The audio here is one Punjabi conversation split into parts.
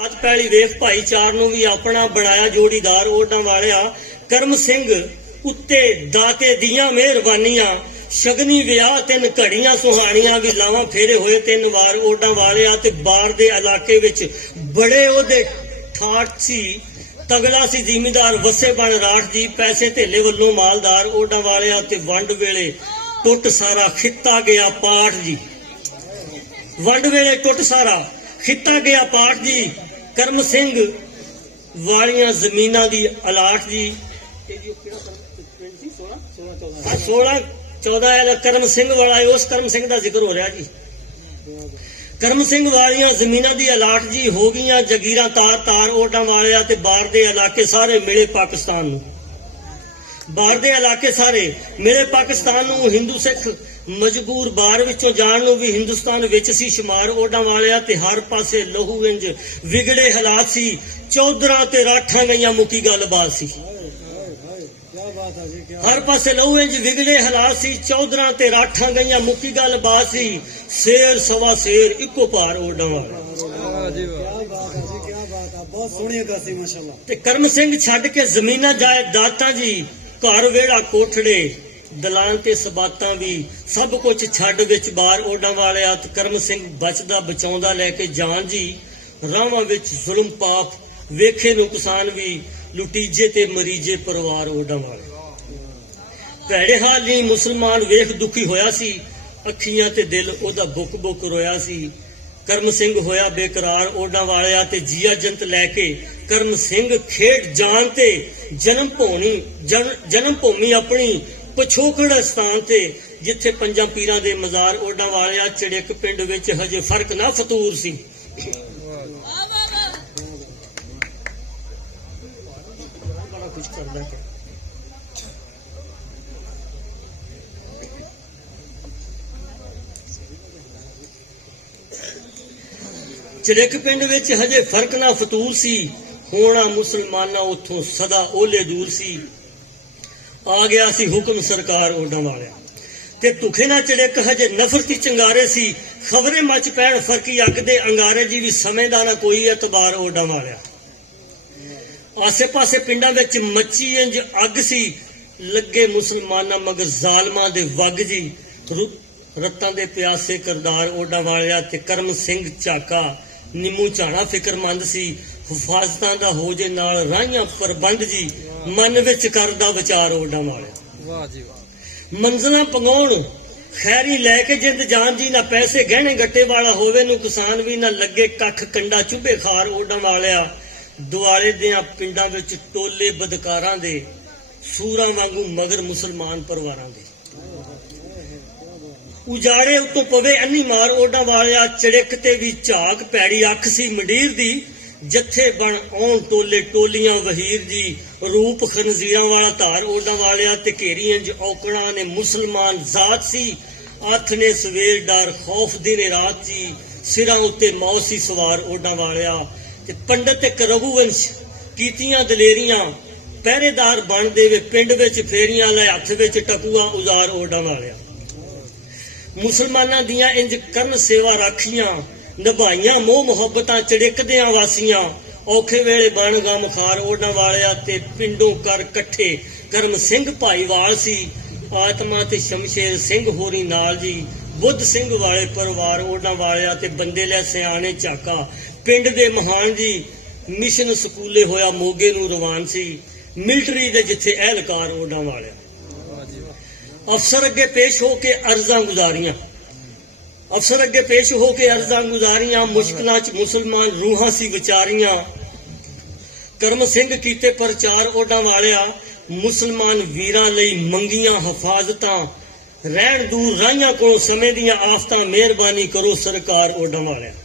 आज पैली वेख भाईचार नूं भी अपना बनाया जोड़ीदार ओडां वालिया करम सिंह उत्ते दाते दियां मेहरबानियां शगनी विआह तीन घड़ियां सुहानियां भी लावां फेरे होए 3 वार ओडां वालिया ते बार दे इलाके विच बड़े ओहदे ठाठ सी तगड़ा सी जिमीदार वसे बन राठ जी पैसे धेले वल्लों मालदार ओडां वालिया ते वंड वेले टुट सारा खिता गया पाठ जी वंड वेले टुट सारा खिता गया पाठ जी करम सिंह वालियां जमीनां दी अलाट जी 16-14 करम सिंह वाला है उस करम सिंह का जिक्र हो रहा जी। करम सिंह वालियां जमीनां दी अलाट जी हो गईयां जगीरां तार तार ओडां वालिया ते बाहर दे इलाके सारे मिले पाकिस्तान नूं बाहर दे इलाके सारे मिले पाकिस्तान नूं हिंदू सिख मजबूर बाहर विचों जाण नूं भी हिंदुस्तान विच सी शुमार ओडां वालिया ते हर पासे लहू इंज विगड़े हालात सी चौधरां ते राठां गईयां मुकी गलबात सी हर पासे लहू इंज विगड़े हालात सी चौधरां ते राठां गईयां मुकी गलबात सी शेर सवा शेर इको पार ओडां वाला ते करम सिंह छड्ड के जमीनां जायदादां जी घर वेड़ा कोठड़े दलान ते सबातां भी सब कुछ छड्ड विच बार ओडां वालिया ते करम सिंह बचदा बचाउंदा लैके जान जी रावां विच जुल्म पाप वेखे नुकसान भी लुटीजे ते मरीजे परिवार ओडां वाले भैड़े हाल नहीं मुसलमान वेख दुखी होया सी अखियां ते दिल ओदा बुक बुक रोया सी करम सिंह होया बेकरार ओडां वालिया ते जिया जंत लैके करम सिंह खेड जान ते जन्म भूमि अपनी पछोकड़ स्थान ते जिथे पंजां पीरां दे मजार ओडां वालिया चड़िक पिंड विच हजे फर्क ना फतूर सी बड़ा कुछ करदा है चड़िक पिंड विच हजे फर्क ना फतूर सी होना मुसलमाना उथों सदा ओले दूर सी आ गया सी हुक्म सरकार ओडां वालिया ते तुखे ना चड़िक हजे नफरती चंगारे सी खबरे मच पैण फरकी अग दे अंगारे जी भी समय दा ना कोई एतबार ओडां वालिया आसे पासे पिंडां विच मच्ची इंज अग सी लगे मुसलमाना मगर जालमां दे वग जी रत्तां दे प्यासे करदार ओडां वालिया ते करम सिंह झाका निमू झाणा फिक्रमंद सी हिफाजतां दा हो जे नाल राहियां प्रबंध जी मन विच करदा विचार ओडां वालिया वाह जी वाह मंजिलां पंगाउण खैरी लैके जिंद जान जी ना पैसे गहने गट्टे वाला होवे नुकसान भी ना लगे कख कंडा चुभे खार ओडां वालिया दुआले दियां पिंडां विच टोले बदकारां दे सूरां वांगू मगर मुसलमान परिवारां दे उजाड़े उतों पवे अन्नी मार ओडां वालिया चड़िक ते भी झाक पैड़ी अख सी मंडीर दी जत्थे बन आउण टोले टोलियां वहीर जी रूप खनजीरां वाला धार ओडां वालिया ते घेरी इंज औकड़ा ने मुसलमान जात सी अथ ने सवेर डर खौफ दिन रात जी सिरां उत्ते मौसी सवार ओडां वालिया ते पंडित ते रघुवंश कीतियां दलेरियां पहरेदार बन देवे पिंड विच फेरियां ले हथ विच टकुआ उजार ओडां वालिया मुसलमाना दियां इंज करन सेवा राखियां निभाइयां मोह मुहब्बतां चड़िकदियां वासियां औखे वेले बन गम खार ओडां वालिया ते पिंडों कर कट्ठे करम सिंह भाईवाल सी आत्मा ते शमशेर सिंह होरी नाल जी बुद्ध सिंह वाले परिवार ओडां वालिया ते बंदे लै सियाणे झाका पिंड दे महान जी मिशन स्कूले होया मोगे नूं रवान सी मिलटरी दे जिथे एहलकार ओडां वालिया अफसर अगे पेश होके अर्जा गुजारियां अफसर अगे पेश होके अर्जा गुजारियां मुश्किलां च मुसलमान रूहां सी विचारियां करम सिंह कीते प्रचार ओडां वालिया मुसलमान वीरां लई मंगियां हिफाजतां रहण दूर राहियां कोलों समय दियां आफतां मेहरबानी करो सरकार ओडां वालिया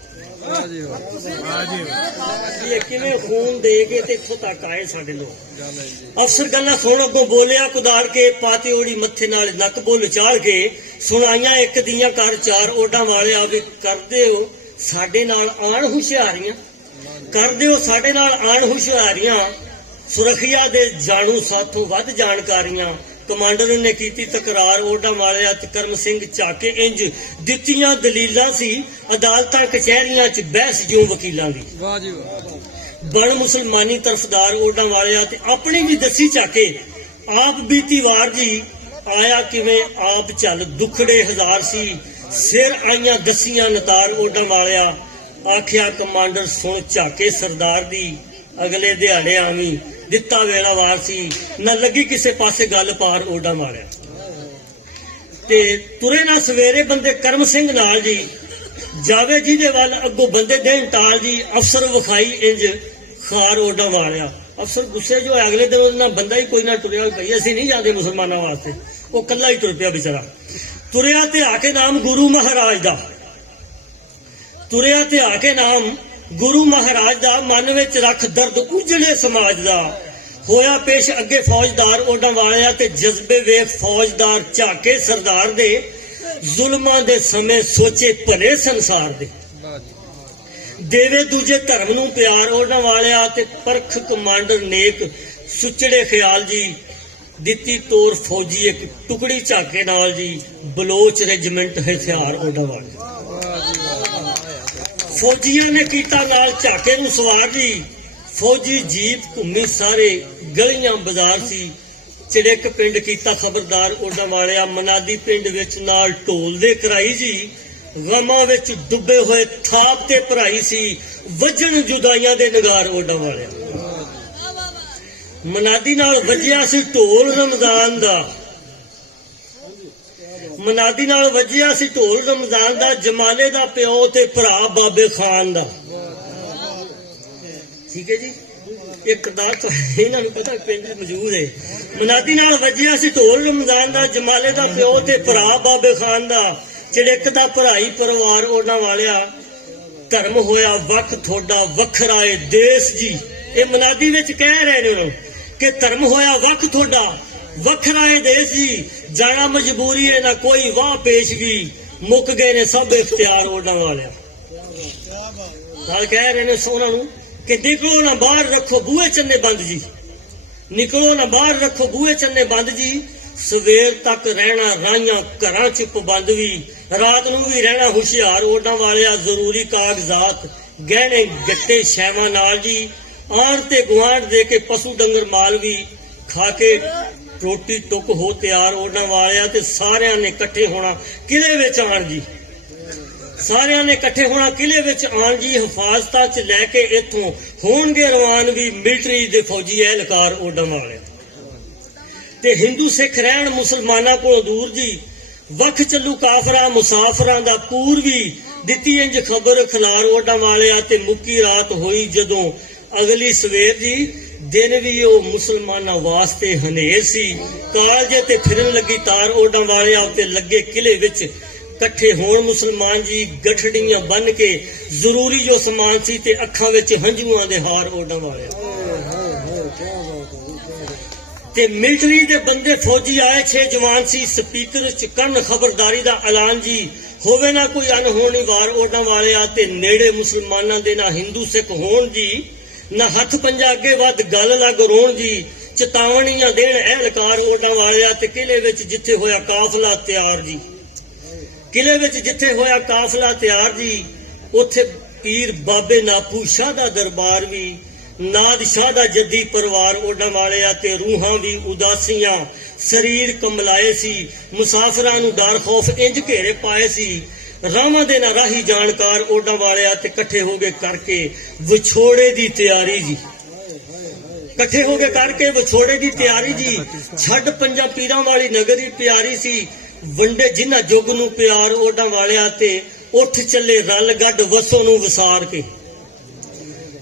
ये किवें खून दे के ते इत्थों तक आए साडे लोग अफसर गल्लां सुण अगों बोलिया कुदाड़ के पाते ओड़ी मत्थे नाल नक बुल चाड़ के सुनाइयां एक दियां कर चार ओडां वालिया वे करदे हो साडे नाल आण हुशियारियां करदे हो साडे नाल आण हुशियारियां सुरखिया दे जानू साथों वध जानकारियां ਕਮਾਂਡਰ ਨੇ ਕੀਤੀ ਤਕਰਾਰ ਓਡਾ ਵਾਲਿਆ ਤੇ ਕਰਮ ਸਿੰਘ ਝਾਕੇ ਇੰਜ ਦਿੱਤੀਆਂ ਦਲੀਲਾਂ ਸੀ ਅਦਾਲਤਾਂ ਕਚਹਿਰੀਆਂ 'ਚ ਬਹਿਸ ਜਿਉਂ ਵਕੀਲਾਂ ਦੀ। ਵਾਹ ਜੀ ਵਾਹ। ਬਣ ਮੁਸਲਮਾਨੀ ਤਰਫਦਾਰ ਓਡਾ ਵਾਲਿਆ ਤੇ ਆਪਣੀ ਵੀ ਦੱਸੀ ਝਾਕੇ ਆਪ ਬੀਤੀ ਵਾਰ ਜੀ ਆਇਆ ਕਿਵੇਂ ਆਪ ਚੱਲ ਦੁਖੜੇ ਹਜ਼ਾਰ ਸੀ ਸਿਰ ਆਈਆਂ ਦਸੀਆਂ ਨਤਾਰ ਓਡਾ ਵਾਲਿਆ ਆਖਿਆ ਕਮਾਂਡਰ ਸੁਣ ਝਾਕੇ ਸਰਦਾਰ ਦੀ ਅਗਲੇ ਦਿਹਾੜੇ ਆਵੀਂ ਦਿੱਤਾ ਵੇਲਾ ਵਾਰ ਸੀ ਨਾ ਲੱਗੀ ਕਿਸੇ ਪਾਸੇ ਗੱਲ ਪਾਰ ਓਡਾ ਮਾਰਿਆ ਤੇ ਤੁਰੇ ਨਾ ਸਵੇਰੇ ਬੰਦੇ ਕਰਮ ਸਿੰਘ ਨਾਲ ਜੀ ਜਾਵੇ ਜਿਹਦੇ ਵੱਲ ਅੱਗੋਂ ਬੰਦੇ ਦੇਣ ਟਾਲ ਜੀ ਅਫਸਰ ਵਿਖਾਈ ਇੰਜ ਖਾਰ ਓਡਾ ਮਾਰਿਆ। ਅਫਸਰ ਗੁੱਸੇ ਜੋ ਅਗਲੇ ਦਿਨ ਉਹਦੇ ਨਾਲ ਬੰਦਾ ਹੀ ਕੋਈ ਨਾ ਟੁਰਿਆ ਭਈ ਅਸੀਂ ਨਹੀਂ ਜਾਂਦੇ ਮੁਸਲਮਾਨਾਂ ਵਾਸਤੇ, ਉਹ ਕੱਲਾ ਹੀ ਟੁਰ ਪਿਆ ਵਿਚਾਰਾ। ਤੁਰਿਆ ਤੇ ਆ ਕੇ ਨਾਮ ਗੁਰੂ ਮਹਾਰਾਜ ਦਾ, ਤੁਰਿਆ ਤੇ ਆ ਕੇ ਨਾਮ ਗੁਰੂ ਮਹਾਰਾਜ ਦਾ ਮਨ ਵਿੱਚ ਰੱਖ ਦਰਦ ਉਜੜੇ ਸਮਾਜ ਦਾ ਹੋਇਆ ਪੇਸ਼ ਅੱਗੇ ਫੌਜਦਾਰ ਓਡਾ ਵਾਲਿਆ ਤੇ ਜਜ਼ਬੇ ਵੇਖ ਫੌਜਦਾਰ ਝਾਕੇ ਸਰਦਾਰ ਦੇ ਜ਼ੁਲਮਾਂ ਦੇ ਸਮੇਂ ਸੋਚੇ ਭਲੇ ਸੰਸਾਰ ਦੇ ਦੇਵੇ ਦੂਜੇ ਧਰਮ ਨੂੰ ਪਿਆਰ ਓਡਾ ਵਾਲਿਆ ਤੇ ਪਰਖ ਕਮਾਂਡਰ ਨੇਕ ਸੁਚੜੇ ਖਿਆਲ ਜੀ ਦਿੱਤੀ ਤੋਰ ਫੌਜੀ ਇੱਕ ਟੁਕੜੀ ਝਾਕੇ ਨਾਲ ਜੀ ਬਲੋਚ ਰੈਜੀਮੈਂਟ ਹਥਿਆਰ ਓਡਾ ਵਾਲਿਆ। ਫੌਜੀਆਂ ਨੇ ਕੀਤਾ ਨਾਲ ਝਾਕੇ ਨੂੰ ਸਵਾਰ ਜੀ ਫੌਜੀ ਜੀਪ ਘੁੰਮੀ ਸਾਰੇ ਗਲੀਆਂ ਬਾਜ਼ਾਰ ਸੀ ਚੜਿੱਕ ਪਿੰਡ ਕੀਤਾ ਖਬਰਦਾਰ ਓਡਾ ਵਾਲਿਆ ਮਨਾਦੀ ਪਿੰਡ ਵਿੱਚ ਨਾਲ ਢੋਲ ਦੇ ਕਰਾਈ ਜੀ ਗਮਾਂ ਵਿੱਚ ਡੁੱਬੇ ਹੋਏ ਥਾਪ ਤੇ ਭਰਾਈ ਸੀ ਵੱਜਣ ਜੁਦਾਈਆਂ ਦੇ ਨਗਾਰ ਓਡਾ ਵਾਲਿਆ। ਮਨਾਦੀ ਨਾਲ ਵੱਜਿਆ ਸੀ ਢੋਲ ਰਮਜ਼ਾਨ ਦਾ, ਮਨਾਦੀ ਨਾਲ ਵੱਜਿਆ ਸੀ ਢੋਲ ਰਮਜ਼ਾਨ ਦਾ ਜਮਾਲੇ ਦਾ ਪਿਓ ਤੇ ਭਰਾ ਬਾਬੇ ਖਾਨ ਦਾ। ਠੀਕ ਹੈ ਜੀ, ਇੱਕ ਦਾ ਇਹਨਾਂ ਨੂੰ ਪਤਾ ਪਿੰਡ ਮੌਜੂਦ ਹੈ। ਮਨਾਦੀ ਨਾਲ ਵੱਜਿਆ ਸੀ ਢੋਲ ਰਮਜ਼ਾਨ ਦਾ ਜਮਾਲੇ ਦਾ ਪਿਓ ਤੇ ਭਰਾ ਬਾਬੇ ਖਾਨ ਦਾ ਚੜਿੱਕ ਦਾ ਭਰਾਈ ਪਰਿਵਾਰ ਓਡਾ ਵਾਲਿਆ ਧਰਮ ਹੋਇਆ ਵੱਖ ਤੁਹਾਡਾ ਵੱਖਰਾ ਏ ਦੇਸ਼ ਜੀ। ਇਹ ਮਨਾਦੀ ਵਿੱਚ ਕਹਿ ਰਹੇ ਨੇ ਕਿ ਧਰਮ ਹੋਇਆ ਵੱਖ ਤੁਹਾਡਾ ਵੱਖਰਾ ਏ ਦੇਸ਼ ਜੀ ਜਾਣਾ ਮਜਬੂਰੀ ਹੈ ਨਾ ਕੋਈ ਵਾਹ ਪੇਸ਼ਗੀ ਮੁੱਕ ਗਏ ਨੇ ਸਭ ਇਖਤਿਆਰ ਓਡਾ ਵਾਲਿਆ। ਨਾਲ ਕਹਿ ਰਹੇ ਨੇ ਸੋਹਣਾ ਨੂੰ ਕਿ ਨਿਕਲੋ ਨਾ ਬਾਹਰ ਰੱਖੋ ਬੂਹੇ ਚੰਨੇ ਬੰਦ ਜੀ, ਨਿਕਲੋ ਨਾ ਬਾਹਰ ਰੱਖੋ ਬੂਹੇ ਚੰਨੇ ਬੰਦ ਜੀ ਸਵੇਰ ਤੱਕ ਰਹਿਣਾ ਰਾਈਆਂ ਘਰਾਂ ਚ ਪਾਬੰਦ ਵੀ ਰਾਤ ਨੂੰ ਵੀ ਰਹਿਣਾ ਹੁਸ਼ਿਆਰ ਓਡਾ ਵਾਲਿਆ ਜ਼ਰੂਰੀ ਕਾਗਜ਼ਾਤ ਗਹਿਣੇ ਗੱਟੇ ਸ਼ੈਵਾਂ ਨਾਲ ਜੀ ਆਣ ਤੇ ਗੁਆਂਢ ਦੇ ਕੇ ਪਸ਼ੂ ਡੰਗਰ ਮਾਲ ਵੀ ਖਾ ਕੇ ਰੋਟੀ ਟੁੱਕ ਹੋ ਤਿਆਰ ਓਡਾ ਵਾਲਿਆ ਤੇ ਸਾਰਿਆਂ ਨੇ ਇਕੱਠੇ ਹੋਣਾ ਕਿਲੇ ਵਿੱਚ ਆਣ ਜੀ, ਸਾਰਿਆਂ ਨੇ ਇਕੱਠੇ ਹੋਣਾ ਕਿਲੇ ਵਿੱਚ ਆਣ ਜੀ ਹਿਫਾਜ਼ਤਾਂ 'ਚ ਲੈ ਕੇ ਇੱਥੋਂ ਹੋਣਗੇ ਰਵਾਨ ਵੀ ਮਿਲਟਰੀ ਦੇ ਫੌਜੀ ਅਹਿਲਕਾਰ ਓਡਾ ਵਾਲਿਆ ਤੇ ਹਿੰਦੂ ਸਿੱਖ ਰਹਿਣ ਮੁਸਲਮਾਨਾਂ ਕੋਲੋਂ ਦੂਰ ਜੀ ਵੱਖ ਚੱਲੂ ਕਾਫਰਾ ਮੁਸਾਫਰਾਂ ਦਾ ਪੂਰ ਵੀ ਦਿੱਤੀ ਇੰਜ ਖਬਰ ਖਲਾਰ ਓਡਾ ਵਾਲਿਆ ਤੇ ਮੁੱਕੀ ਰਾਤ ਹੋਈ ਜਦੋਂ ਅਗਲੀ ਸਵੇਰ ਜੀ ਦਿਨ ਵੀ ਉਹ ਮੁਸਲਮਾਨਾਂ ਵਾਸਤੇ ਹਨੇਰ ਸੀ ਕਾਲਜੇ ਤੇ ਫਿਰਨ ਲੱਗੀ ਤਾਰ ਓਡਾ ਵਾਲਿਆ ਉੱਤੇ ਲੱਗੇ ਕਿਲੇ ਵਿੱਚ ਇਕੱਠੇ ਹੋਣ ਮੁਸਲਮਾਨ ਜੀ ਗਠੜੀਆਂ ਬੰਨ ਕੇ ਜ਼ਰੂਰੀ ਜੋ ਸਮਾਨ ਸੀ ਤੇ ਅੱਖਾਂ ਵਿੱਚ ਹੰਝੂਆਂ ਦੇ ਹਾਰ ਓਡਾ ਵਾਲਿਆ ਤੇ ਮਿਲਟਰੀ ਦੇ ਬੰਦੇ ਫੌਜੀ ਆਏ 6 ਜਵਾਨ ਸੀ ਸਪੀਕਰ ਚ ਕਰਨ ਖਬਰਦਾਰੀ ਦਾ ਐਲਾਨ ਜੀ ਹੋਵੇ ਨਾ ਕੋਈ ਅਨਹੋਣੀ ਵਾਰ ਓਡਾ ਵਾਲਿਆ ਤੇ ਨੇੜੇ ਮੁਸਲਮਾਨਾਂ ਦੇ ਨਾ ਹਿੰਦੂ ਸਿੱਖ ਹੋਣ ਜੀ ਨਾ ਹੱਥ ਪੰਜਾ ਅੱਗੇ ਵੱਧ ਗੱਲ ਲੱਗ ਰੋਣ ਜੀ ਚੇਤਾਵਨੀਆਂ ਦੇਣ ਅਹਿਲਕਾਰ ਓਡਾ ਵਾਲਿਆ ਤੇ ਕਿਲੇ ਵਿੱਚ ਜਿੱਥੇ ਹੋਇਆ ਕਾਫਲਾ ਤਿਆਰ ਜੀ, ਕਿਲੇ ਵਿੱਚ ਜਿੱਥੇ ਹੋਇਆ ਕਾਫਲਾ ਤਿਆਰ ਜੀ ਉੱਥੇ ਪੀਰ ਬਾਬੇ ਨਾਪੂ ਸ਼ਾਹ ਦਾ ਦਰਬਾਰ ਵੀ ਨਾਦ ਸ਼ਾਹ ਦਾ ਜੱਦੀ ਪਰਿਵਾਰ ਓਡਾ ਵਾਲਿਆ ਤੇ ਰੂਹਾਂ ਵੀ ਉਦਾਸੀਆਂ ਸਰੀਰ ਕਮਲਾਏ ਸੀ ਮੁਸਾਫਰਾਂ ਨੂੰ ਡਰ ਖੌਫ ਇੰਜ ਘੇਰੇ ਪਾਏ ਸੀ ਰਾਵਾਂ ਦੇ ਨਾ ਰਾਹੀ ਜਾਣਕਾਰ ਓਡਾ ਵਾਲਿਆ ਤੇ ਇਕੱਠੇ ਹੋ ਕੇ ਕਰਕੇ ਵਿਛੋੜੇ ਦੀ ਤਿਆਰੀ ਜੀ, ਇਕੱਠੇ ਹੋ ਕੇ ਕਰਕੇ ਵਿਛੋੜੇ ਦੀ ਤਿਆਰੀ ਜੀ ਛੱਡ ਪੰਜਾਂ ਪੀਰਾਂ ਵਾਲੀ ਨਗਰੀ ਪਿਆਰੀ ਸੀ ਵੰਡੇ ਜਿਨ੍ਹਾਂ ਜੁਗ ਨੂੰ ਪਿਆਰ ਓਡਾ ਵਾਲਿਆ ਤੇ ਉੱਠ ਚੱਲੇ ਰਲ ਗੱਡ ਵਸੋਂ ਨੂੰ ਵਿਸਾਰ ਕੇ,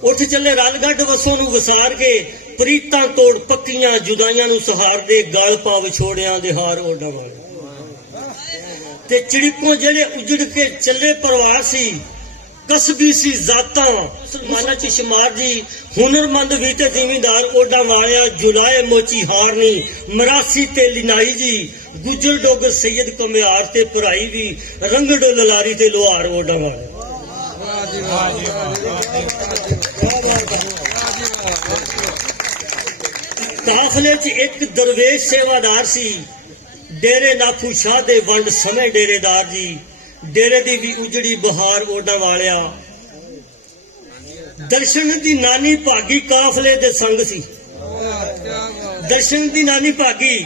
ਉੱਠ ਚੱਲੇ ਰਲ ਗੱਡ ਵਸੋਂ ਨੂੰ ਵਿਸਾਰ ਕੇ ਪ੍ਰੀਤਾਂ ਤੋੜ ਪੱਕੀਆਂ ਜੁਦਾਈਆਂ ਨੂੰ ਸਹਾਰਦੇ ਗਲ ਪਾ ਵਿਛੋੜਿਆਂ ਦੇ ਹਾਰ ਓਡਾ ਵਾਲਿਆ ਤੇ ਚਿੜੀਕੋਂ ਜਿਹੜੇ ਉਜੜ ਕੇ ਚੱਲੇ ਪਰਿਵਾਰ ਸੀ ਕਸਬੀ ਸੀ ਜ਼ਾਤਾਂ ਮੁਸਲਮਾਨਾਂ ਚ ਸ਼ਮਾਰ ਜੀ ਹੁਨਰਮੰਦ ਵੀ ਤੇ ਜ਼ਿਮੀਂਦਾਰ ਓਡਾ ਵਾਲਿਆ ਜੁਲਾਏ ਮੋਚੀ ਹਾਰਨੀ ਮਰਾਸੀ ਤੇ ਲਿਨਾਈ ਜੀ ਗੁਜਰ ਡੋਗਰ ਸੈਯਦ ਕਮਿਆਰ ਤੇ ਭਰਾਈ ਵੀ ਰੰਗੜੋ ਲਲਾਰੀ ਤੇ ਲੋਹਾਰ ਓਡਾ ਵਾਲਿਆ। ਕਾਫਲੇ 'ਚ ਇੱਕ ਦਰਵੇਸ਼ ਸੇਵਾਦਾਰ ਸੀ, ਡੇਰੇ ਨਾਥੂ ਸ਼ਾਹ ਦੇ ਵੰਡ ਸਮੇਂ ਡੇਰੇਦਾਰ ਜੀ। ਡੇਰੇ ਦੀ ਵੀ ਉਜੜੀ ਬਹਾਰ ਓਡਾਂ ਵਾਲਿਆ। ਦਰਸ਼ਨ ਦੀ ਨਾਨੀ ਭਾਗੀ ਕਾਫਲੇ ਦੇ ਸੰਗ ਸੀ। ਦਰਸ਼ਨ ਦੀ ਨਾਨੀ ਭਾਗੀ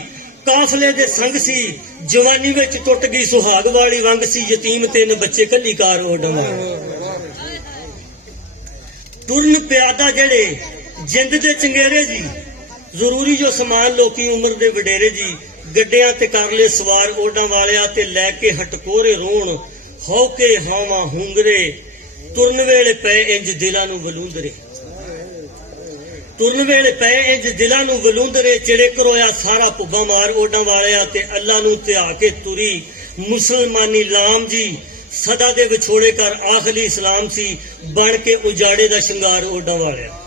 ਕਾਫਲੇ ਦੇ ਸੰਗ ਸੀ। ਜਵਾਨੀ ਵਿੱਚ ਟੁੱਟ ਗਈ ਸੁਹਾਗ ਵਾਲੀ ਵੰਗ ਸੀ। ਯਤੀਮ 3 ਬੱਚੇ ਕੱਲੀ ਕਾਰ ਓਡਾਂ ਵਾਲੇ। ਟੁਰਨ ਪਿਆਦਾ ਜਿਹੜੇ ਜਿੰਦ ਦੇ ਚੰਗੇਰੇ ਜੀ। ਜ਼ਰੂਰੀ ਜੋ ਸਮਾਨ ਲੋਕੀ ਉਮਰ ਦੇ ਵਡੇਰੇ ਜੀ। ਗੱਡਿਆਂ ਤੇ ਕਰ ਲੈ ਸਵਾਰ ਓਡਾਂ ਵਾਲਿਆ ਤੇ ਲੈ ਕੇ ਹਟਕੋਰੇ ਰੋਣ ਹੋ ਕੇ ਹਾਵਾਂ ਹੁੰਗਰੇ। ਤੁਰਨ ਵੇਲੇ ਪਏ ਇੰਜ ਦਿਲਾਂ ਨੂੰ ਵਲੂੰਦਰੇ। ਤੁਰਨ ਵੇਲੇ ਪਏ ਇੰਜ ਦਿਲਾਂ ਨੂੰ ਵਲੂੰਦਰੇ। ਚਿੜੇ ਕਰੋਇਆ ਸਾਰਾ ਭੁੱਬਾ ਮਾਰ ਓਡਾਂ ਵਾਲਿਆ ਤੇ ਅੱਲਾ ਨੂੰ ਧਿਆ ਕੇ ਤੁਰੀ ਮੁਸਲਮਾਨੀ ਲਾਮ ਜੀ। ਸਦਾ ਦੇ ਵਿਛੋੜੇ ਕਰ ਆਖਰੀ ਇਸਲਾਮ ਸੀ। ਬਣ ਕੇ ਉਜਾੜੇ ਦਾ ਸ਼ਿੰਗਾਰ ਓਡਾਂ ਵਾਲਿਆ।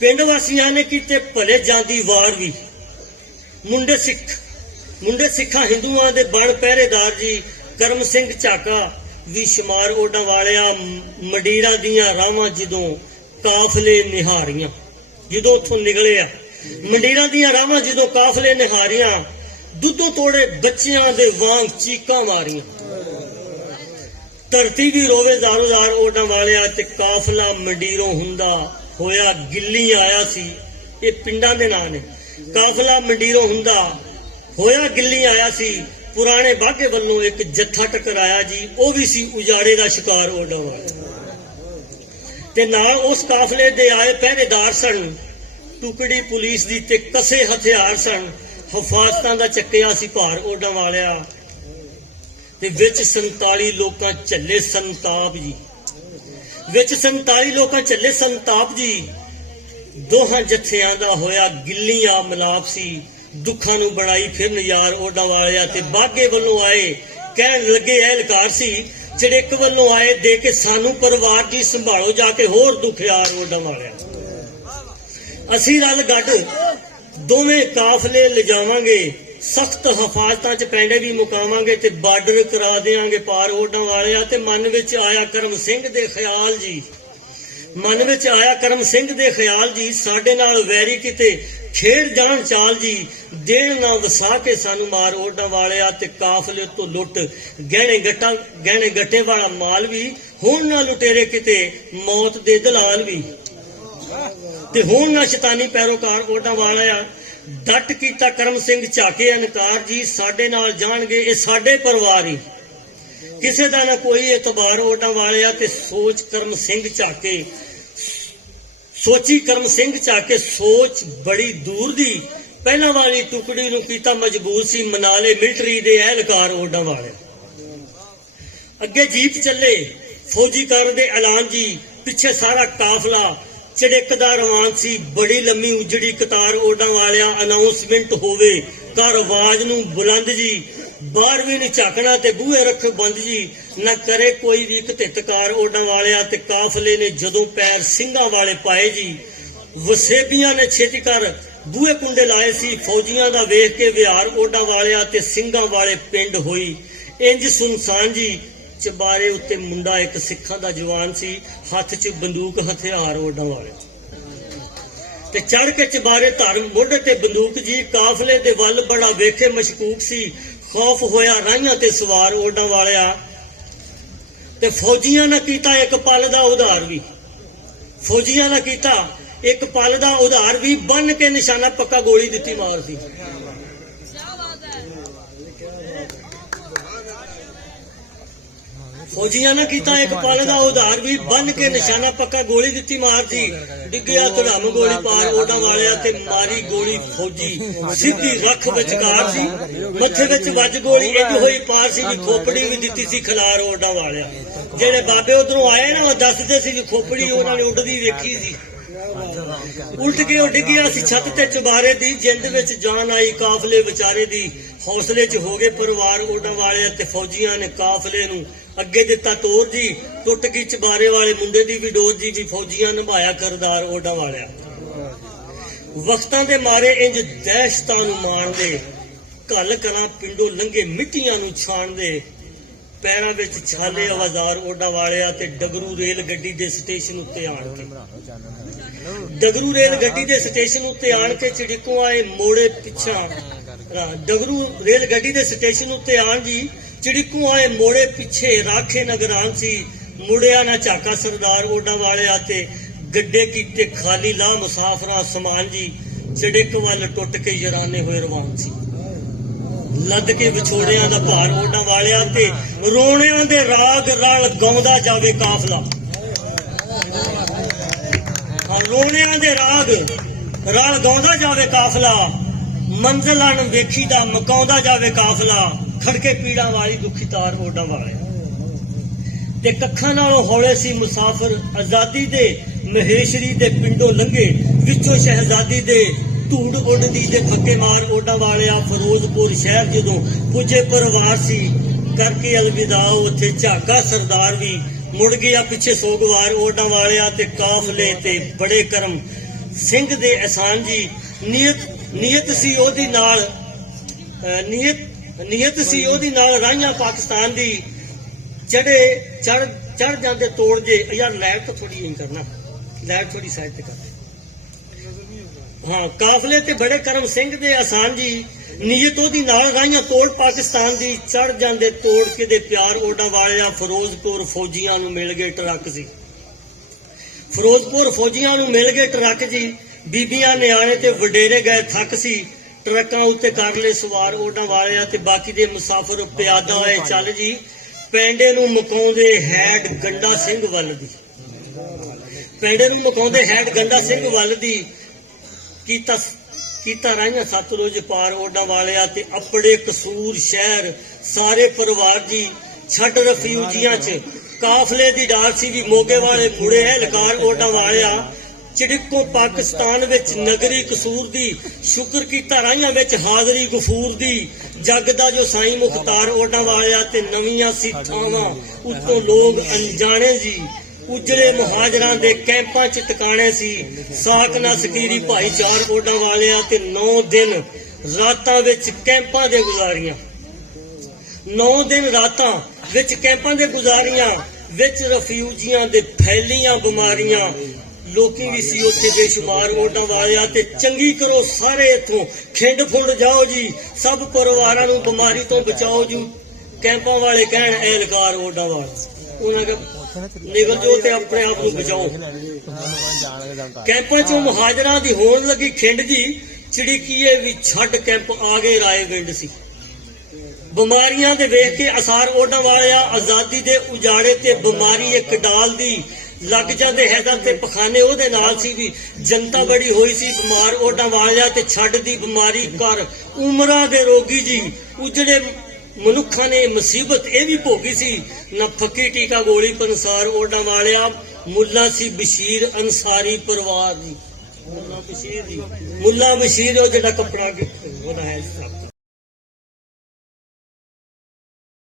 ਪਿੰਡ ਵਾਸੀਆਂ ਨੇ ਕੀਤੇ ਭਲੇ ਜਾਂਦੀ ਵਾਰ ਵੀ। ਮੁੰਡੇ ਸਿੱਖਾਂ ਹਿੰਦੂਆਂ ਦੇ ਬਣ ਪਹਿਰੇਦਾਰ ਜੀ। ਕਰਮ ਸਿੰਘ ਝਾਕਾ ਵੀ ਸ਼ਮਾਰ ਓਡਾਂ ਵਾਲਿਆ। ਮੰਡੀਰਾਂ ਦੀਆਂ ਰਾਵਾਂ ਜਦੋਂ ਕਾਫਲੇ ਨਿਹਾਰੀਆਂ। ਜਦੋਂ ਉੱਥੋਂ ਨਿਕਲੇ ਆ ਮੰਡੀਰਾਂ ਦੀਆਂ ਰਾਵਾਂ ਜਦੋਂ ਕਾਫਲੇ ਨਿਹਾਰੀਆਂ। ਦੁੱਧੋਂ ਤੋੜੇ ਬੱਚਿਆਂ ਦੇ ਵਾਂਗ ਚੀਕਾਂ ਮਾਰੀਆਂ। ਧਰਤੀ ਵੀ ਰੋਵੇ ਜ਼ਾਰੋ ਜ਼ਾਰ ਓਡਾਂ ਵਾਲਿਆ ਤੇ ਕਾਫਲਾ ਮੰਡੀਰੋਂ ਹੁੰਦਾ ਹੋਇਆ ਗਿੱਲੀ ਆਇਆ ਸੀ। ਇਹ ਪਿੰਡਾਂ ਦੇ ਨਾਂ ਨੇ। ਕਾਫਲਾ ਮੰਡੀਰੋਂ ਹੁੰਦਾ ਹੋਇਆ ਗਿੱਲੀ ਆਇਆ ਸੀ। ਪੁਰਾਣੇ ਬਾਘੇ ਵੱਲੋਂ ਇੱਕ ਜੱਥਾ ਟਕਰਾਇਆ ਜੀ। ਉਹ ਵੀ ਸੀ ਉਜਾੜੇ ਦਾ ਸ਼ਿਕਾਰ ਓਡਾਂ ਵਾਲਾ। ਤੇ ਨਾਲ ਉਸ ਕਾਫਲੇ ਦੇ ਆਏ ਪਹਿਰੇਦਾਰ ਸਨ। ਟੁਕੜੀ ਪੁਲਿਸ ਦੀ ਤੇ ਕਸੇ ਹਥਿਆਰ ਸਨ। ਹਫਾਜ਼ਤਾਂ ਦਾ ਚੱਕਿਆ ਸੀ ਭਾਰ ਓਡਾਂ ਵਾਲਿਆ। ਤੇ ਵਿੱਚ 47 ਲੋਕਾਂ ਝੱਲੇ ਸੰਤਾਪ ਜੀ। ਵਿੱਚ 47 ਲੋਕਾਂ ਝੱਲੇ ਸੰਤਾਪ ਜੀ। ਦੋਹਾਂ ਜੱਥਿਆਂ ਦਾ ਹੋਇਆ ਗਿੱਲੀਆਂ ਮਲਾਪ ਸੀ। ਦੁੱਖਾਂ ਨੂੰ ਬਣਾਈ ਫਿਰਨ ਯਾਰ ਓਡਾਂ ਵਾਲਿਆ। ਤੇ ਬਾਗੇ ਵੱਲੋਂ ਆਏ ਕਹਿਣ ਲੱਗੇ ਐਲਕਾਰ ਸੀ। ਚੜੇਕ ਵੱਲੋਂ ਆਏ ਦੇ ਕੇ ਸਾਨੂੰ ਪਰਿਵਾਰ ਦੀ ਸੰਭਾਲੋ ਜਾ ਕੇ ਹੋਰ ਦੁੱਖ ਯਾਰ ਓਡਾਂ ਵਾਲਿਆ। ਅਸੀਂ ਰਲ ਗੱਡ ਦੋਵੇਂ ਕਾਫਲੇ ਲਿਜਾਵਾਂਗੇ। ਸਖਤ ਹਫਾਜ਼ਤਾਂ 'ਚ ਪੈਂਡੇ ਵੀ ਮੁਕਾਵਾਂਗੇ ਤੇ ਬਾਰਡਰ ਕਰਾ ਦੇਾਂਗੇ ਪਾਰ ਓਡਾਂ ਵਾਲਿਆ। ਤੇ ਮਨ ਵਿੱਚ ਆਇਆ ਕਰਮ ਸਿੰਘ ਦੇ ਖਿਆਲ ਜੀ। ਮਨ ਵਿੱਚ ਆਇਆ ਕਰਮ ਸਿੰਘ ਦੇ ਖਿਆਲ ਜੀ। ਸਾਡੇ ਨਾਲ ਵੈਰੀ ਕਿਤੇ ਖੇਡ ਜਾਣ ਚਾਲ ਜੀ। ਦੇਣ ਨਾ ਵਸਾ ਕੇ ਸਾਨੂੰ ਮਾਰ ਓਡਾਂ ਵਾਲਿਆ। ਤੇ ਕਾਫਲੇ ਤੋਂ ਲੁੱਟ ਗਹਿਣੇ ਗੱਟੇ ਵਾਲਾ ਮਾਲ ਵੀ। ਹੁਣ ਨਾ ਲੁਟੇਰੇ ਕਿਤੇ ਮੌਤ ਦੇ ਦਲਾਲ ਵੀ। ਤੇ ਹੁਣ ਨਾ ਸ਼ੈਤਾਨੀ ਪੈਰੋਕਾਰ ਓਡਾਂ ਵਾਲਿਆ। ਡਟ ਕੀਤਾ ਕਰਮ ਸਿੰਘ ਝਾਕੇ ਅਨਕਾਰ ਜੀ। ਸਾਡੇ ਨਾਲ ਜਾਣਗੇ ਇਹ ਸਾਡੇ ਪਰਿਵਾਰ ਹੀ। ਕਿਸੇ ਦਾ ਨਾ ਕੋਈ ਇਤਬਾਰ ਓਡਾਂ ਵਾਲਿਆ। ਤੇ ਸੋਚੀ ਕਰਮ ਸਿੰਘ ਝਾਕੇ ਸੋਚ ਬੜੀ ਦੂਰ ਦੀ। ਪਹਿਲਾਂ ਵਾਲੀ ਟੁਕੜੀ ਨੂੰ ਕੀਤਾ ਮਜਬੂਰ ਸੀ। ਮਨਾਲੇ ਮਿਲਟਰੀ ਦੇ ਅਹਿਲਕਾਰ ਓਡਾਂ ਵਾਲਿਆ। ਅੱਗੇ ਜੀਪ ਚੱਲੇ ਫੌਜੀ ਕਰਦੇ ਐਲਾਨ ਜੀ। ਪਿੱਛੇ ਸਾਰਾ ਕਾਫਲਾ ਚੜਿਕਦਾ ਰਵਾਨ ਸੀ। ਬੜੀ ਲੰਮੀ ਉਜੜੀ ਕਤਾਰ ਓਡਾਂ ਵਾਲਿਆ। ਅਨਾਉਂਸਮੈਂਟ ਹੋਵੇ ਕਰ ਆਵਾਜ਼ ਨੂੰ ਬੁਲੰਦ ਜੀ। ਬਾਹਰ ਵੀ ਨਹੀਂ ਝਾਕਣਾ ਤੇ ਬੂਹੇ ਰੱਖੋ ਬੰਦ ਜੀ। ਨਾ ਕਰੇ ਕੋਈ ਵੀ ਇੱਕ ਧਿੱਤਕਾਰ ਓਡਾਂ ਵਾਲਿਆ। ਤੇ ਕਾਫਲੇ ਨੇ ਜਦੋਂ ਪੈਰ ਸਿੰਘਾਂ ਵਾਲੇ ਪਾਏ ਜੀ। ਵਸੇਬੀਆਂ ਨੇ ਛੇਤੀ ਕਰ ਬੂਹੇ ਕੁੰਡੇ ਲਾਏ ਸੀ। ਫੌਜੀਆਂ ਦਾ ਵੇਖ ਕੇ ਵਿਹਾਰ ਓਡਾਂ ਵਾਲਿਆ। ਤੇ ਸਿੰਘਾਂ ਵਾਲੇ ਪਿੰਡ ਹੋਈ ਇੰਜ ਸੁਨਸਾਨ ਜੀ। ਚਬਾਰੇ ਉੱਤੇ ਮੁੰਡਾ ਇੱਕ ਸਿੱਖਾਂ ਦਾ ਜਵਾਨ ਸੀ। ਹੱਥ 'ਚ ਬੰਦੂਕ ਹਥਿਆਰ ਓਡਾਂ ਵਾਲੇ। ਤੇ ਚੜ ਕੇ ਚਬਾਰੇ ਧਰ ਮੋਢੇ ਤੇ ਬੰਦੂਕ ਜੀ। ਕਾਫਲੇ ਦੇ ਵੱਲ ਬੜਾ ਵੇਖੇ ਮਸ਼ਕੂਕ ਸੀ। ਖੌਫ ਹੋਇਆ ਰਾਹੀਆਂ ਤੇ ਸਵਾਰ ਓਡਾਂ ਵਾਲਿਆ। ਤੇ ਫੌਜੀਆਂ ਨੇ ਕੀਤਾ ਇੱਕ ਪਲ ਦਾ ਉਧਾਰ ਵੀ। ਫੌਜੀਆਂ ਨੇ ਕੀਤਾ ਇੱਕ ਪਲ ਦਾ ਉਧਾਰ ਵੀ। ਬੰਨ ਕੇ ਨਿਸ਼ਾਨਾ ਪੱਕਾ ਗੋਲੀ ਦਿੱਤੀ ਮਾਰ ਸੀ। ਫੌਜੀਆਂ ਨੇ ਕੀਤਾ ਇੱਕ ਪਲ ਦਾ ਉਧਾਰ ਵੀ। ਬੰਨ ਕੇ ਨਿਸ਼ਾਨਾ ਪੱਕਾ ਗੋਲੀ ਦਿੱਤੀ ਮਾਰ ਜੀ। ਡਿੱਗਿਆ ਧੜਮ ਗੋਲੀ ਪਾਰ ਓਡਾਂ ਵਾਲਿਆ। ਤੇ ਮਾਰੀ ਗੋਲੀ ਫੌਜੀ ਸਿੱਧੀ ਰੱਖ ਵਿਚਕਾਰ ਸੀ। ਮੱਥੇ ਵਿੱਚ ਵੱਜ ਗੋਲੀ ਇੰਜ ਹੋਈ ਪਾਰ ਸੀ ਵੀ ਖੋਪੜੀ ਵੀ ਦਿੱਤੀ ਸੀ ਖਿਲਾਰ ਓਡਾਂ ਵਾਲਿਆ। ਜਿਹੜੇ ਬਾਬੇ ਉਧਰੋਂ ਆਏ ਨਾ ਉਹ ਦੱਸਦੇ ਸੀ ਵੀ ਖੋਪੜੀ ਉਹਨਾਂ ਨੇ ਉੱਡਦੀ ਵੇਖੀ ਸੀ। ਉਲਟ ਕੇ ਉਹ ਡਿੱਗਿਆ ਸੀ ਛੱਤ ਤੇ ਚੁਬਾਰੇ ਦੀ। ਜਿੰਦ ਵਿੱਚ ਜਾਨ ਆਈ ਕਾਫਲੇ ਵਿਚਾਰੇ ਦੀ। ਹੌਸਲੇ 'ਚ ਹੋ ਗਏ ਪਰਿਵਾਰ ਓਡਾਂ ਵਾਲਿਆ। ਤੇ ਫੌਜੀਆਂ ਨੇ ਕਾਫਲੇ ਨੂੰ ਅੱਗੇ ਦਿੱਤਾ ਤੋਰ ਜੀ। ਟੁੱਟ ਗਈ ਚਬਾਰੇ ਵਾਲੇ ਮੁੰਡੇ ਦੀ ਵੀ ਡੋਰ ਜੀ। ਵੀ ਫੌਜੀਆਂ ਨਿਭਾਇਆ ਕਰਦਾਰ ਓਡਾਂ ਵਾਲਿਆ। ਵਕਤਾਂ ਦੇ ਮਾਰੇ ਇੰਜ ਦਹਿਸ਼ਤਾਂ ਨੂੰ ਮਾਣਦੇ। ਘੱਲ ਕਰਾਂ ਪਿੰਡੋਂ ਲੰਘੇ ਮਿੱਟੀਆਂ ਨੂੰ ਛਾਣਦੇ। ਪੈਰਾਂ ਵਿੱਚ ਛਾਲੇ ਆਵਾਜ਼ਾਰ ਓਡਾ ਵਾਲਿਆ ਤੇ ਡਗਰੂ ਰੇਲ ਗੱਡੀ ਦੇ ਸਟੇਸ਼ਨ ਉੱਤੇ ਆਣ ਕੇ ਡਗਰੂ ਰੇਲ ਗੱਡੀ ਦੇ ਸਟੇਸ਼ਨ ਉੱਤੇ ਆਣ ਕੇ ਚਿੜਕੋਂ ਆਏ ਮੋੜੇ ਪਿੱਛਾ ਡਗਰੂ ਰੇਲ ਗੱਡੀ ਦੇ ਸਟੇਸ਼ਨ ਉੱਤੇ ਆਣ ਜੀ ਚਿੜਕੋਂ ਆਏ ਮੋੜੇ ਪਿੱਛੇ ਰਾਖੇ ਨਗਰਾਨ ਸੀ ਮੁੜਿਆ ਨਾ ਝਾਕਾ ਸਰਦਾਰ ਓਡਾ ਵਾਲਿਆ ਤੇ ਗੱਡੇ ਕੀਤੇ ਖਾਲੀ ਲਾ ਮੁਸਾਫਰਾਂ ਸਮਾਨ ਜੀ ਚਿੜਕ ਵੱਲ ਟੁੱਟ ਕੇ ਯਰਾਨੇ ਹੋਏ ਰਵਾਨ ਸੀ ਲੱਦ ਕੇ ਵਿਛੋੜਿਆਂ ਦਾ ਭਾਰ ਓਡਾ ਵਾਲਿਆ ਤੇ ਰੋਣਿਆਂ ਦੇ ਰਾਗ ਰਲ ਗਾਉਂਦਾ ਜਾਵੇ ਕਾਫਲਾ ਰੋਣਿਆਂ ਦੇ ਰਾਗ ਰਲ ਗਾਉਂਦਾ ਜਾਵੇ ਕਾਫਲਾ ਮੰਜ਼ਲਾਂ ਨੂੰ ਵੇਖੀ ਦਾ ਮਕਾਉਂਦਾ ਜਾਵੇ ਕਾਫਲਾ ਖੜਕੇ ਪੀੜਾਂ ਵਾਲੀ ਦੁਖੀ ਤਾਰ ਓਡਾ ਵਾਲਿਆ ਤੇ ਕੱਖਾਂ ਨਾਲੋਂ ਹੌਲੇ ਸੀ ਮੁਸਾਫਰ ਆਜ਼ਾਦੀ ਦੇ ਮਹੇਸ਼ਰੀ ਦੇ ਪਿੰਡੋਂ ਲੰਘੇ ਵਿੱਚੋਂ ਸ਼ਹਿਜ਼ਾਦੀ ਦੇ ਧੂੜ ਉੱਡਦੀ ਦੇ ਫੱਕੇ ਮਾਰ ਓਡਾ ਵਾਲਿਆ ਫਿਰੋਜ਼ਪੁਰ ਸ਼ਹਿਰ ਜਦੋਂ ਪੁੱਜੇ ਪਰਿਵਾਰ ਸੀ ਕਰਕੇ ਅਲਵਿਦਾ ਉੱਥੇ ਝਾਕਾ ਸਰਦਾਰ ਵੀ ਮੁੜ ਗਿਆ ਪਿੱਛੇ ਸੋਗਵਾਰ ਓਡਾ ਵਾਲਿਆ ਤੇ ਕਾਫਲੇ ਤੇ ਬੜੇ ਕਰਮ ਸਿੰਘ ਦੇ ਅਹਿਸਾਨ ਜੀ ਨੀਅਤ ਸੀ ਉਹਦੀ ਨਾਲ ਨੀਅਤ ਸੀ ਉਹਦੀ ਨਾਲ ਰਾਹੀਆਂ ਪਾਕਿਸਤਾਨ ਦੀ ਚੜ ਜਾਂਦੇ ਤੋੜ ਜੇ ਯਾਰ ਲਾਈਟ ਤਾਂ ਥੋੜੀ ਨਹੀਂ ਕਰਨਾ ਲਾਈਟ ਥੋੜੀ ਸਾਈਡ ਤੇ ਕਰ ਹਾਂ ਕਾਫਲੇ ਤੇ ਬੜੇ ਕਰਮ ਸਿੰਘ ਦੇ ਆਸਾਨ ਜੀ ਨੀਅਤ ਉਹਦੀ ਨਾਲ ਰਾਹੀਆਂ ਤੋੜ ਪਾਕਿਸਤਾਨ ਦੀ ਚੜ ਜਾਂਦੇ ਤੋੜ ਕੇ ਦੇ ਪਿਆਰ ਓਡਾ ਵਾਲਿਆ ਫਿਰੋਜ਼ਪੁਰ ਫੌਜੀਆਂ ਨੂੰ ਮਿਲ ਗਏ ਟਰੱਕ ਸੀ ਫਿਰੋਜ਼ਪੁਰ ਫੌਜੀਆਂ ਨੂੰ ਮਿਲ ਗਏ ਟਰੱਕ ਜੀ ਬੀਬੀਆਂ ਨਿਆਣੇ ਤੇ ਵਡੇਰੇ ਗਏ ਥੱਕ ਸੀ ਟਰੱਕਾਂ ਉੱਤੇ ਕਰ ਲਏ ਸਵਾਰ ਓਡਾ ਵਾਲਿਆ ਤੇ ਬਾਕੀ ਦੇ ਮੁਸਾਫਰ ਪਿਆਦਾ ਹੋਏ ਚੱਲ ਜੀ ਪੈਂਡੇ ਨੂੰ ਮਕਾਉਂਦੇ ਹੈਡ ਗੰਡਾ ਸਿੰਘ ਵੱਲ ਦੀ ਪੈਂਡੇ ਨੂੰ ਮਕਾਉਂਦੇ ਹੈਡ ਗੰਡਾ ਸਿੰਘ ਵੱਲ ਦੀ ਕੀਤਾ ਰਾਹੀਆਂ ਸਤਲੁਜ ਪਾਰ ਓਡਾ ਵਾਲਿਆ ਤੇ ਆਪਣੇ ਕਸੂਰ ਸ਼ਹਿਰ ਸਾਰੇ ਪਰਿਵਾਰ ਜੀ ਛੱਡ ਰਫਿਊਜੀਆਂ ਚ ਕਾਫਲੇ ਦੀ ਡਾਰ ਸੀ ਵੀ ਮੋਗੇ ਵਾਲੇ ਮੁੜੇ ਹੈ ਲਕਾਰ ਓਡਾ ਵਾਲਿਆ ਚਿੜਕੋਂ ਪਾਕਿਸਤਾਨ ਵਿੱਚ ਨਗਰੀ ਕਸੂਰ ਦੀ ਸ਼ੁਕਰ ਕੀਤਾ ਰਾਹੀਆਂ ਵਿੱਚ ਹਾਜ਼ਰੀ ਗਫੂਰ ਦੀ ਜੱਗ ਦਾ ਜੋ ਸਾਈਂ ਮੁਖਤਾਰ ਓਡਾ ਵਾਲਿਆ ਤੇ ਨਵੀਆਂ ਸੀ ਥਾਵਾਂ ਉੱਤੋਂ ਲੋਕ ਅਣਜਾਣੇ ਜੀ ਉਜਲੇ ਮੁਹਾਜਰਾਂ ਦੇ ਕੈਂਪਾਂ 'ਚ ਟਿਕਾਣੇ ਸੀ ਸਾਕ ਨਾ ਸਕੀਰੀ ਭਾਈਚਾਰ ਓਡਾ ਵਾਲਿਆ ਤੇ 9 ਦਿਨ ਰਾਤਾਂ ਵਿੱਚ ਕੈਂਪਾਂ ਦੇ ਗੁਜ਼ਾਰੀਆਂ 9 ਦਿਨ ਰਾਤਾਂ ਵਿੱਚ ਕੈਂਪਾਂ ਦੇ ਗੁਜ਼ਾਰੀਆਂ ਵਿੱਚ ਰਫਿਊਜੀਆਂ ਦੇ ਫੈਲੀਆਂ ਬਿਮਾਰੀਆਂ ਲੋਕੀ ਵੀ ਸੀ ਉੱਥੇ ਬੇਸ਼ੁਮਾਰ ਓਡਾ ਵਾਲਿਆ ਤੇ ਚੰਗੀ ਕਰੋ ਸਾਰੇ ਇੱਥੋਂ ਖਿੰਡ ਫੁੰਡ ਜਾਓ ਜੀ ਸਭ ਪਰਿਵਾਰਾਂ ਨੂੰ ਬਿਮਾਰੀ ਤੋਂ ਬਚਾਓ ਜੀ ਕੈਂਪਾਂ ਵਾਲੇ ਕਹਿਣ ਐਲਕਾਰ ਓਡਾ ਵਾਲਾ ਉਹਨਾਂ ਕੇ ਨਿਕਲ ਜੋ ਤੇ ਆਪਣੇ ਆਪ ਨੂੰ ਬਚਾਓ ਕੈਂਪਾਂ ਚੋਂ ਮੁਹਾਜਰਾਂ ਦੀ ਹੋਣ ਲੱਗੀ ਖਿੰਡ ਜੀ ਚਿੜਕੀਏ ਵੀ ਛੱਡ ਕੈਂਪ ਆ ਗਏ ਰਾਏਵਿੰਡ ਸੀ ਬਿਮਾਰੀਆਂ ਦੇ ਵੇਖ ਕੇ ਅਸਾਰ ਓਡਾ ਵਾਲਿਆ ਆਜ਼ਾਦੀ ਦੇ ਉਜਾੜੇ ਤੇ ਬਿਮਾਰੀ ਇੱਕ ਡਾਲ ਦੀ ਲੱਗ ਜਾਂਦੇ ਹੈਗਾ ਤੇ ਪਖਾਨੇ ਉਹਦੇ ਨਾਲ ਸੀ ਵੀ ਜਨਤਾ ਬੜੀ ਹੋਈ ਸੀ ਬਿਮਾਰ ਓਡਾ ਵਾਲਿਆ ਤੇ ਛੱਡ ਦੀ ਬਿਮਾਰੀ ਕਰ ਉਮਰਾਂ ਦੇ ਰੋਗੀ ਜੀ ਉਜੜੇ ਮਨੁੱਖਾਂ ਨੇ ਮੁਸੀਬਤ ਇਹ ਵੀ ਭੋਗੀ ਸੀ ਨਾ ਫੱਕੀ ਟੀਕਾ ਗੋਲੀ ਪਨਸਾਰ ਓਡਾ ਵਾਲਿਆ ਮੁੱਲਾ ਸੀ ਬਸ਼ੀਰ ਅੰਸਾਰੀ ਪਰਿਵਾਰ ਜੀ ਮੁੱਲਾ ਬਸ਼ੀਰ ਉਹ ਜਿਹੜਾ ਕਪੜਾ ਉਹਦਾ ਹੈ